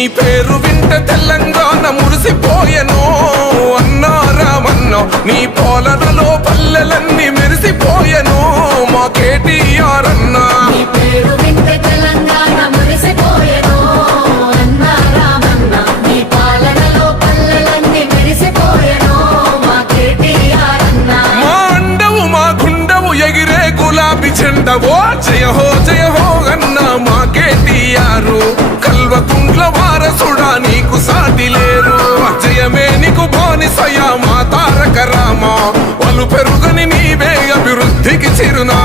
నీ పేరు వింటే తెలంగాణ మురిసిపోయెను అన్నా రామన్న నీ పాలనలో పల్లెలన్నీ మెరిసిపోయెను మా కేటీఆర్ అన్నా నీ పేరు వింటే తెలంగాణ మురిసిపోయెను అన్నా రామన్న నీ పాలనలో పల్లెలన్నీ మెరిసిపోయెను మా కేటీఆర్ అన్నా మా అండవు మా గుండవు ఎగిరే గులాబీ జెండవో జయ హో అన్నా మా కేటీఆర్ కల్వకుంట్ల వారసుడా నీకు సాటి లేరు జయమే నీకు బానిసయ మా తారక రామ వలు పెరుగని నీవే అభివృద్ధికి చిరునా